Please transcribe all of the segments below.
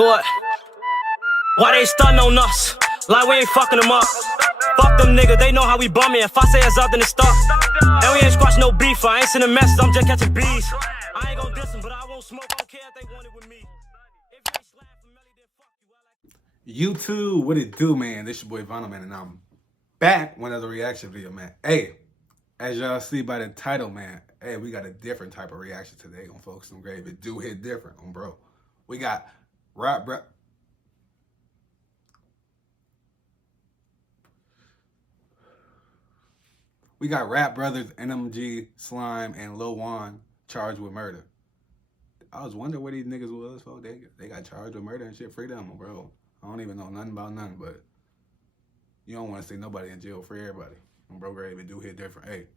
Do it. Why they stuntin' on us? Like we ain't fucking them up. Fuck them niggas, they know how we bummin'. If I say it's up, then it's stuck. And we ain't squashing no beef. I ain't sending messages, I'm just catching bees. I ain't gon' diss them, but I won't smoke. I don't care if they want it with me. YouTube, what it do, man? This your boy Vonno, man, and I'm back with another reaction video, man. Hey, as y'all see by the title, man, hey, we got a different type of reaction today on Focus on Grave. It do hit different on bro. We got rap brothers NMG, Slime, and Lil Juan charged with murder. I was wondering where these niggas was, folks. They got charged with murder and shit. Free them, bro. I don't even know nothing about nothing, but you don't want to see nobody in jail. Free everybody. On bro grave, it do hit different. Hey,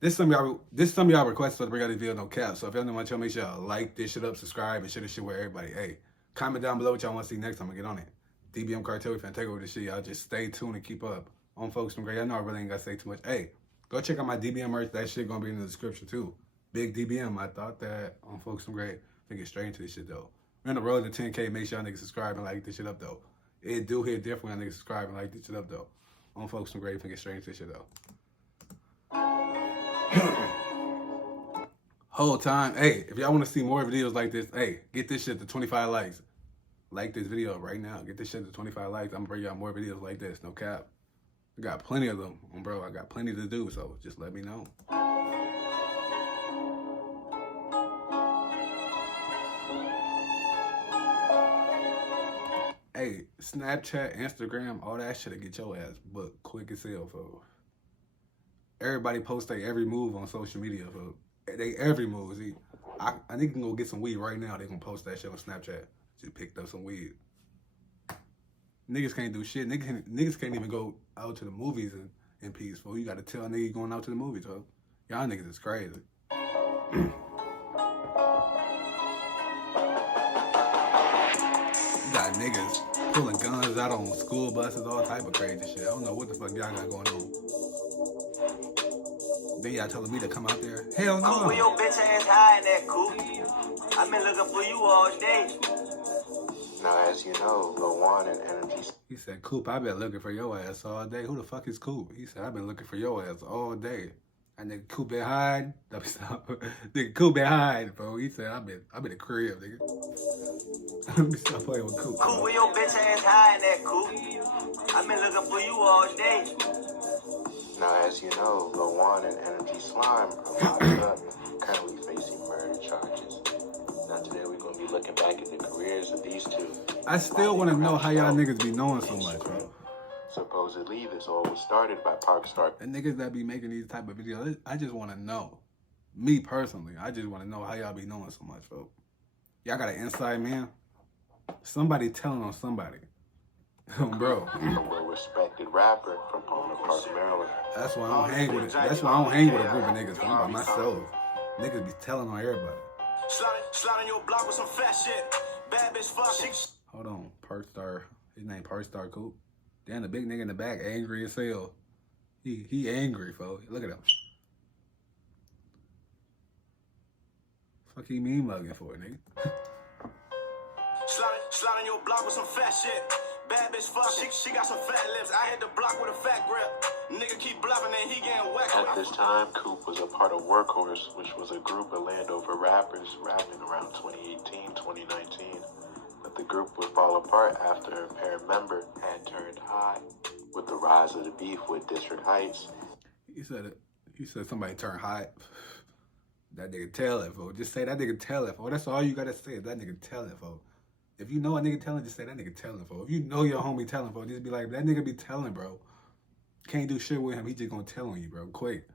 this some of y'all requests for the bring out this video, no cap. So if y'all want to make sure y'all like this shit up, subscribe, and share this shit with everybody. Hey, comment down below what y'all want to see next time. I get on it. DBM Cartel, we finna take over this shit. Y'all just stay tuned and keep up on Focus on Grave. I know I really ain't gotta say too much. Hey, go check out my DBM merch. That shit gonna be in the description too. Big DBM. I thought that on Focus on Grave. We get straight into this shit though. We're on the road to 10K. Make sure y'all niggas subscribe and like this shit up though. It do hit different when y'all niggas subscribe and like this shit up though. On Focus on Grave, we get straight into this shit though. Whole time, hey, if y'all want to see more videos like this, hey, get this shit to 25 likes. Like this video right now. Get this shit to 25 likes. I'm gonna bring y'all more videos like this, no cap. I got plenty of them, bro. I got plenty to do, so just let me know. Hey, Snapchat, Instagram, all that shit'll get your ass booked quick as hell, folks. Everybody post their every move on social media, folks. They every move. See, I think you can go get some weed right now. They gonna post that shit on Snapchat. Just picked up some weed. Niggas can't do shit. Niggas can't even go out to the movies in peace, folks. You gotta tell a nigga going out to the movies, folks. Y'all niggas is crazy. You got niggas pulling guns out on school buses, all type of crazy shit. I don't know what the fuck y'all got going on. Then y'all telling me to come out there? Hell no. Where your bitch ass hiding that coop? I've been looking for you all day. Now, as you know, Lil Juan and NMG. He said, Coop, I've been looking for your ass all day. Who the fuck is Coop? He said, I've been looking for your ass all day. And nigga Coop been hiding. Nigga Coop been hiding, bro. He said, I've been a crib, nigga. Let me stop playing with Coop. Coop, where your bitch ass hiding that coop? I've been looking for you all day. Now, as you know, Lil Juan and NMG Slime are locked up, currently facing murder charges. Now, today we're going to be looking back at the careers of these two. I still want to know how y'all niggas be knowing so much, bro. Supposedly, this all was started by Parkstar. And niggas that be making these type of videos, I just want to know. Me personally, I just want to know how y'all be knowing so much, bro. Y'all got an inside man? Somebody telling on somebody. Bro. A well-respected rapper from Palmer Park, Maryland. That's why I don't hang with it. That's why I don't hang with a group of niggas. I'm by myself. Niggas be telling on everybody. Sliding your block with some fat shit. Bad bitch fuck. Hold on, Parkstar. His name Parkstar Coop. Damn, the big nigga in the back, angry as hell. He angry, folks. Look at him. Fuck he mean mugging for, nigga. Sliding your block with some fat shit. Bad bitch fuck. She got some fat lips. I hit the block with a fat grip. Nigga keep bluffing and he getting whacked. At this time, Coop was a part of Workhorse, which was a group of Landover rappers rapping around 2018, 2019. But the group would fall apart after a apparent member had turned high. With the rise of the beef with District Heights. He said somebody turned high. That nigga tell it, folks. Just say that nigga tell it, folks. That's all you gotta say. That nigga tell it, folks. If you know a nigga telling, just say that nigga telling, folks. If you know your homie telling, folks, just be like, that nigga be telling, bro. Can't do shit with him. He just gonna tell on you, bro. Quick.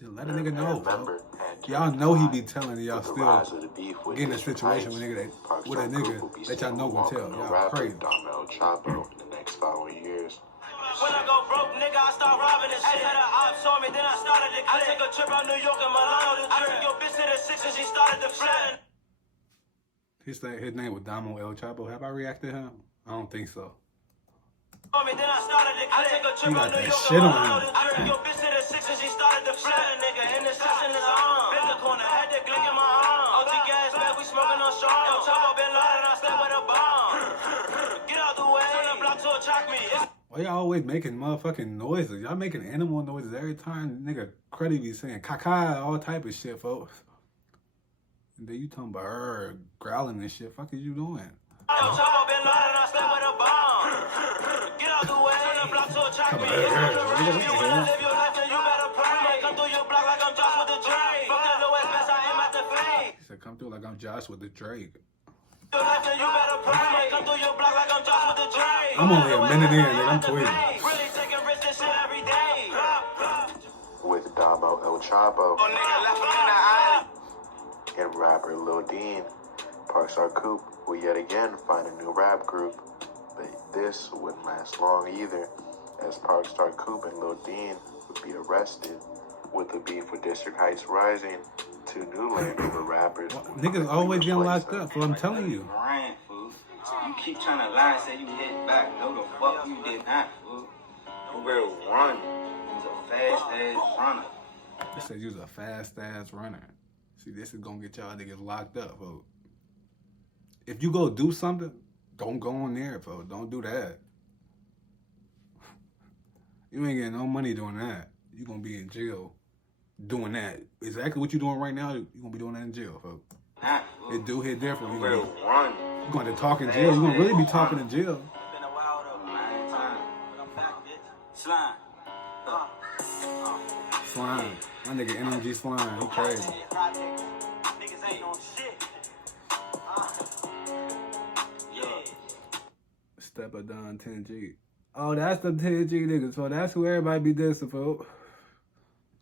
Just let a nigga know, bro. Y'all know he be telling and y'all still get in a situation with a nigga that y'all know gonna tell. Y'all crazy. In the next following years. When I go broke, nigga, I start robbing this shit. After the ops saw me, then I started to click. I took a trip out New York and Milano. I took your bitch to the six and she started to flatten. His name was Damo El Chapo. Have I reacted to him? I don't think so. Then I started to click. I took a trip out New York shit and on Milano. him. I took your bitch to the six and she started to flatten, nigga. And the session is on. Been the corner, had the glick in my arm. OT gas back, we smoking on strong. El Chapo been loaded, I slept with rock me. Why y'all always making motherfucking noises? Y'all making animal noises every time nigga Cruddy be saying caca, all type of shit, folks. And then you talking about her growling and shit. Fuck is you doing? I'm talking been loaded, I step with a bomb. Get out the way, turn the block to a track me. It's on the rack. You wanna live your life, then you better pray. Come through your block like I'm Josh with the Drake. Fuck the lowest best, I aim at the fade. He said, come through like I'm Josh with the Drake. Your life, then you better pray. Come through your block like I'm Josh with the Drake. I'm only a minute in, nigga. I'm tweeting. Really taking risks and shit every day. With Damo El Chavo Oh, nigga, left him in the eye. and rapper Lil Dean, Parkstar Coupe will yet again find a new rap group. But this wouldn't last long either, as Parkstar Coupe and Lil Dean would be arrested, with the beef with District Heights rising. Two new Landover rappers. Niggas always getting locked up, fool. I'm telling you. Ran, fool. You keep trying to lie and say you hit back. No, the fuck you did not, fool. You better run. He's a fast ass runner. He said you was a fast ass runner. See, this is gonna get y'all niggas locked up, folks. If you go do something, don't go on there, folks. Don't do that. You ain't getting no money doing that. You gonna be in jail doing that. Exactly what you doing right now, you gonna be doing that in jail, folks. Nah, fool. It do hit different. You You better run. going to talk in jail. You gonna really be talking in jail. Been a while though, Man, time. but I'm back, bitch. Slime. Slime. My nigga NMG Slime. He crazy. Niggas ain't on shit. Step up down 10G. Oh, that's them 10G niggas, folks. That's who everybody be dissing, folks.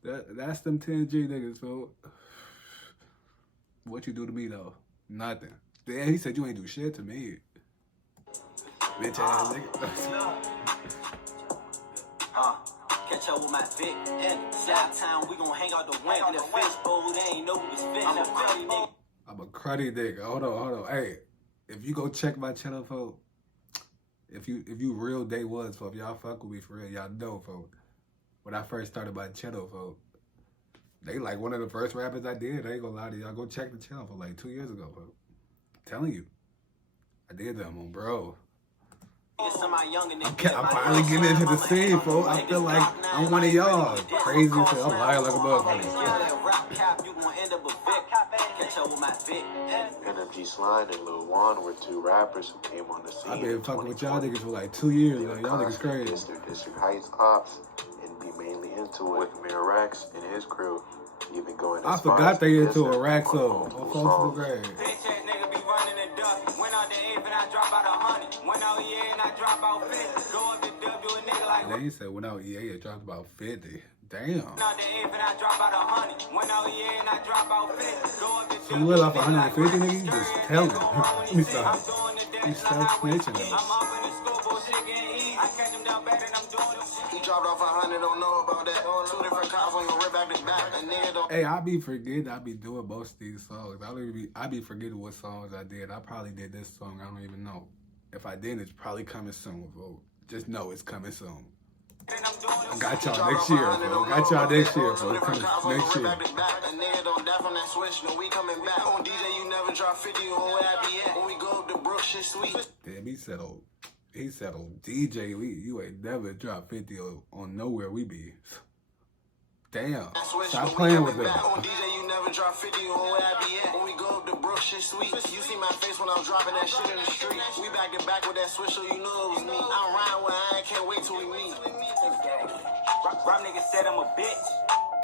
That's them 10G niggas, folks. What you do to me, though? Nothing. Damn, he said you ain't do shit to me. Bitch ass nigga. Catch up with my Vic. And Southtown, we gon' hang out the wing. The fishbowl, they ain't know who was fish. I'm a cruddy nigga. I'm a cruddy nigga. Hold on. Hey, if you go check my channel, folks, if you real day was, folks, y'all fuck with me for real, y'all know, folks. When I first started my channel, folks, they like one of the first rappers I did. I ain't gonna lie to y'all. Go check the channel for like 2 years ago, folks. I'm telling you. I did them on bro. I'm finally getting into the scene, folks. I feel like I'm one of y'all. Crazy as hell. I'm lying like a motherfucker. NMG Slime and Lil Juan were two rappers who came on the scene. I've been fucking with y'all niggas for like 2 years. Like, y'all niggas crazy. District Heights ops and be mainly into it with Mirax and his crew. Even going I as far forgot as they into dissing a rack on song. multiple My folks songs. is great. Bitch ass nigga be running and ducking. Went out the 8 and I drop out 100. Went out EA and I drop out 50. Go up the W a nigga like. They ain't said when out EA it dropped about 50. Damn. Went out the 8 and I drop out 100. Went out EA and I drop out 50. Go up the So you let off 150 niggas? You just tell them. Let me stop. You stop snitching though. I'm up in the scoreboard, shit getting easy. I catch him down bad and I'm doing it. He dropped off 100, don't know about that. Two different cops on your rip back to back. A nigga don't. Hey, I be forgetting I be doing most of these songs. I be forgetting what songs I did. I probably did this song. I don't even know. If I didn't, it's probably coming soon, bro. Just know it's coming soon. I got y'all next year, bro. Got y'all next year, bro. It's coming next year. A nigga don't die from that switch. No, we coming back. On DJ, you never drop 50 on where I be at. When we go up the brook, shit sweet. Damn, he settled DJ. You ain't never dropped 50 on nowhere we be. Damn. Stop playing with them. On DJ, you never drop 50 on where I be at. When we go up the brook, shit sweet. You see my face when I'm dropping that shit in the street. We back to back with that switch, so you know it was me. I'm riding where I can't wait till we meet. Rap nigga said I'm a bitch.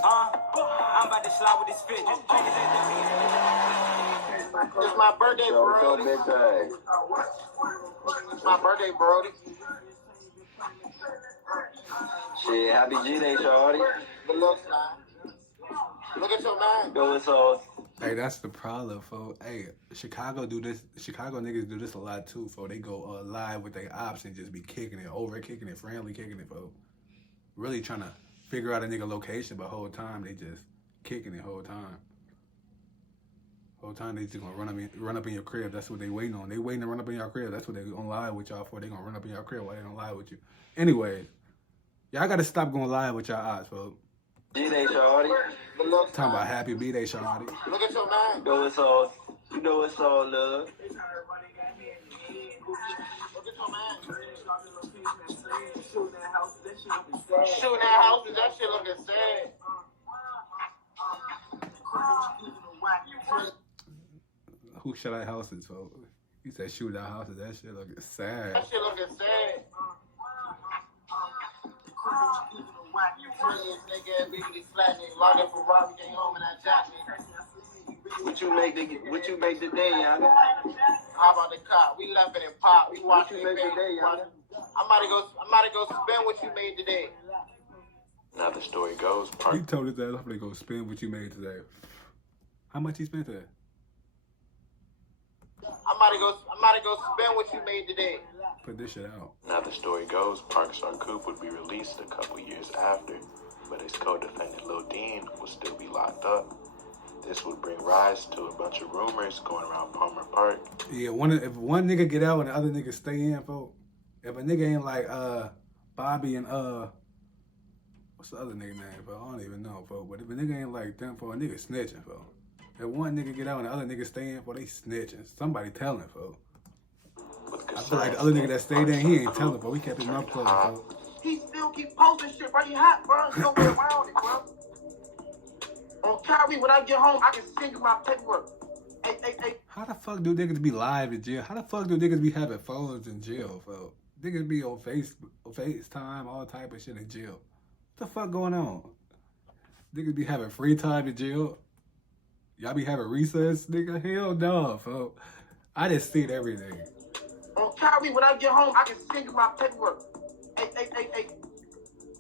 I'm about to slide with this bitch. Just niggas ain't It's my birthday, Brody. It's my birthday, Brody. Shit, happy G-Day, shorty. But look at your man. Go with sauce. Hey, that's the problem, folks. Hey, Chicago niggas do this a lot too, folks. They go live with their ops and just be kicking it, over kicking it, friendly kicking it, folks. Really trying to figure out a nigga location, but whole time they just kicking it whole time. Whole time they just gonna run up in your crib. That's what they waiting on. They waiting to run up in your crib. That's what they on live with y'all for. They gonna run up in your crib while they don't live with you. Anyways, y'all gotta stop going live with y'all ops, folks. G-Day, shorty. Talking about happy B-Day, shawty. Look at your man. Go with sauce. You know it's all love. Look at your man. Shooting at houses, that shit looking sad. Who shot at houses, folks? He said shoot at houses. That shit looking sad. That shit looking sad. Nigga, legally flat, nigga. Locked up for robbery, came home and I jacked me. What you make today, young? How about the car? We left it in pop. We What watched you it. make today, young? I might go spend what you made today. Now the story goes, He Park told his ass I'm gonna go spend what you made today. How much he spent today? I might go spend what you made today. Put this shit out. Now the story goes, Parkstar Coop would be released a couple years after, but his co-defendant Lil Dean would still be locked up. This would bring rise to a bunch of rumors going around Palmer Park. Yeah, if one nigga get out and the other nigga stay in, folks. If a nigga ain't like Bobby and what's the other nigga name, folks? I don't even know, folks. But if a nigga ain't like them, folks, a nigga snitching, folks. If one nigga get out and the other nigga stay in, folks, they snitching. Somebody telling, folks. I feel like the other nigga that stayed in, he ain't telling, but we kept his mouth closed, folks. He still keep posting shit, bro. He hot, bro. There's no way around it, bro. On Kyrie, when I get home, I can send you my paperwork. Hey. How the fuck do niggas be live in jail? How the fuck do niggas be having phones in jail, folks? Niggas be on FaceTime, all type of shit in jail. What the fuck going on? Niggas be having free time in jail. Y'all be having recess, nigga? Hell no, folks. I just seen everything. On Kyrie, when I get home, I can send you my paperwork.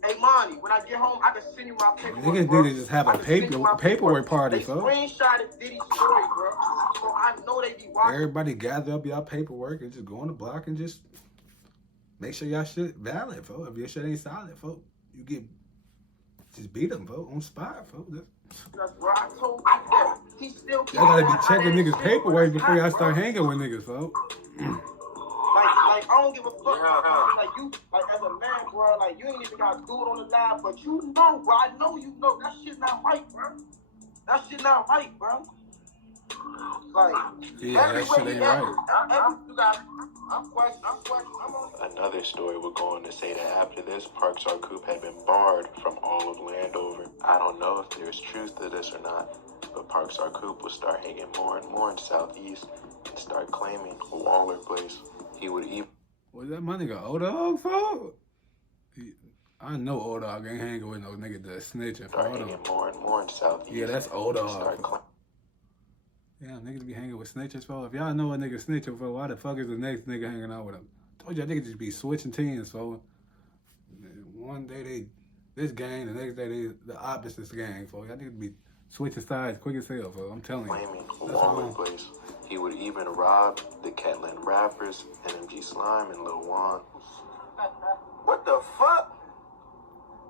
Hey, Monty, when I get home, I can send you my paperwork. Niggas need to just have a paperwork party, they folks. screenshotted Diddy's story, bro. So I know they be watching. Everybody gather up y'all paperwork and just go on the block and just make sure y'all shit valid, folks. If your shit ain't solid, folks, you just beat them, folks, on spot, folks. That's where I told you that. He still Y'all gotta be checking niggas' paperwork before y'all start hanging with niggas, folks. Like, I don't give a fuck. Like, you, like, as a man, bro, like, you ain't even got to do it on the live, but you know, bro. I know you know. That shit not right, bro. That shit not right, bro. Like, yeah, that shit ain't right. I'm questioning. Another story would go on to say that after this, Parkstar Coop had been barred from all of Landover. I don't know if there's truth to this or not, but Parkstar Coop would start hanging more and more in Southeast and start claiming a Waller place. He would even... Was that my nigga O-Dog, folks? I know O-Dog ain't hanging with no nigga that's snitching. Start hanging more and more in Southeast. Yeah, that's O-Dog. Yeah, niggas be hanging with snitches, folks. If y'all know a nigga snitching, folks, why the fuck is the next nigga hanging out with him? Told y'all niggas just be switching teams, folks. One day they this gang, the next day they the opposite gang, folks. Y'all niggas be switching sides quick as hell, folks. I'm telling you. Claiming a Waller place. He would even rob the Catland rappers, NMG Slime and Lil Juan. What the fuck?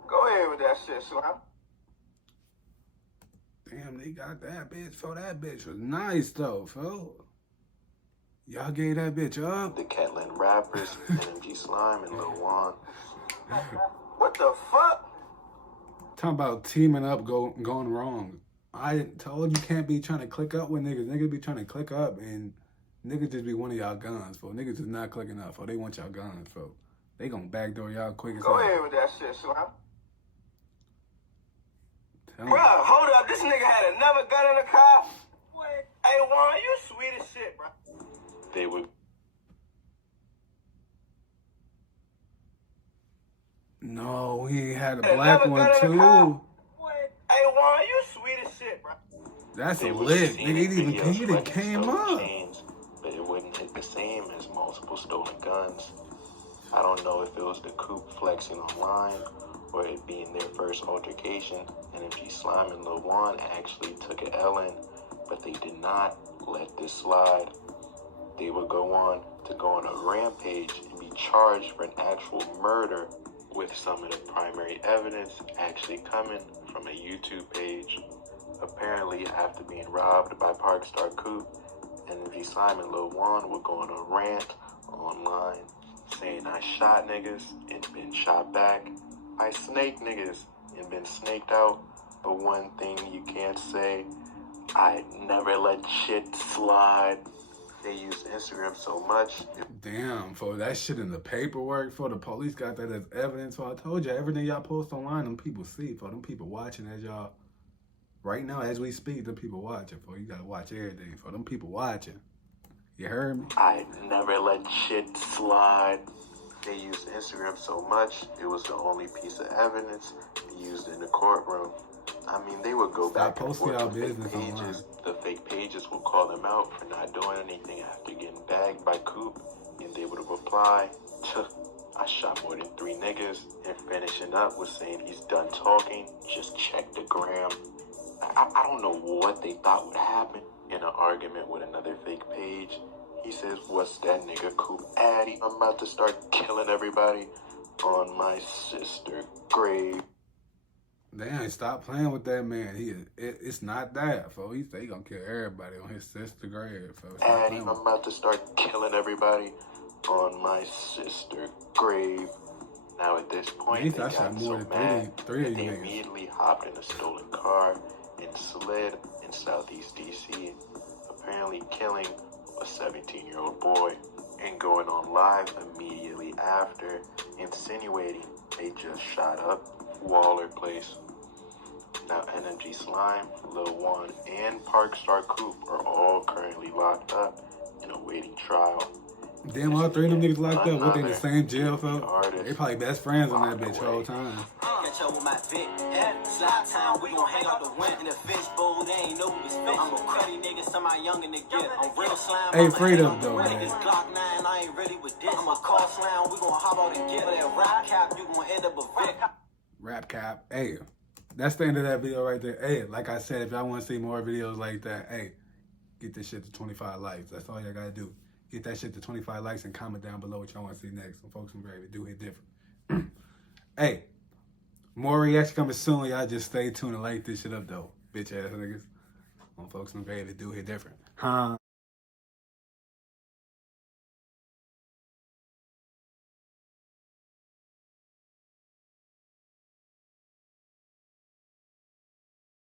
Go ahead with that shit, Slime. Damn, they got that bitch, folks. That bitch was nice, though, folks. Y'all gave that bitch up? The Catland rappers, NMG Slime and Lil Juan. What the fuck? Talking about teaming up going wrong. I told you can't be trying to click up with niggas. Niggas be trying to click up and niggas just be one of y'all guns, folks. Niggas is not clicking up, folks. They want y'all guns, folks. They gonna backdoor y'all quick as hell. Go ahead with that shit, Slime. Tell Bro, me. hold up. This nigga had another gun in the car. Hey, Juan, you sweet as shit, bro. They would... No, he ain't had a black one, too. Hey, Juan, you sweet as shit, bro. That's a They would lit. see Nigga, he videos didn't when came stolen up. chains, but it wouldn't hit the same as multiple stolen guns. I don't know if it was the Coop flexing online or it being their first altercation, and NMG Slime and Lil Juan actually took an L in, but they did not let this slide. They would go on a rampage and be charged for an actual murder, with some of the primary evidence actually coming from a YouTube page. Apparently, after being robbed by Parkstar Coop, NMG Slime and Lil Juan would go on a rant online saying I shot niggas and been shot back. I snaked niggas and been snaked out. But one thing you can't say, I never let shit slide. They use Instagram so much. Damn, for that shit in the paperwork, for the police got that as evidence. So I told you, everything y'all post online, them people see. For them people watching as y'all, right now as we speak, them people watching. For you gotta watch everything. For them people watching. You heard me? I never let shit slide. They used Instagram so much, it was the only piece of evidence used in the courtroom. I mean, they would go back and forth with fake pages. The fake pages would call them out for not doing anything after getting bagged by Coop, and they would reply, I shot more than 3 niggas, and finishing up with saying he's done talking, just check the gram. I don't know what they thought would happen. In an argument with another fake page, he says, what's that nigga Coop Addy? I'm about to start killing everybody on my sister grave. Damn, stop playing with that man. It's not that, folks. He say he gonna kill everybody on his sister grave, folks. Addy, I'm about to start killing everybody on my sister grave. Now at this point, they got so mad that they immediately hopped in a stolen car and slid in Southeast DC, apparently killing a 17-year-old boy and going on live immediately after, insinuating they just shot up Waller Place. Now NMG Slime, Lil Juan, and Park Star Coop are all currently locked up in awaiting trial. Damn, all 3 of them niggas locked up. What, they in the same jail, folks? They probably best friends on that bitch the whole time. Catch up with my fit. Slide town, we gon' hang out the wind. In the fishbowl, they ain't know who was fish. I'm a cruddy nigga, somebody young in the gift. I'm real slime. Hey, freedom though, man. Niggas Glock 9, I ain't ready with this. I'm a car slime, we gon' hop out and get that rap cap. You gon' end up a Vic. Rap cap. Hey, that's the end of that video right there. Hey, like I said, if y'all want to see more videos like that, hey, get this shit to 25 likes. That's all y'all gotta do. Get that shit to 25 likes and comment down below what y'all want to see next. Some folks from Gravy do hit different. Hey, more reaction coming soon. Y'all just stay tuned and light this shit up though. Bitch ass niggas. On folks from Gravy do hit different. Huh?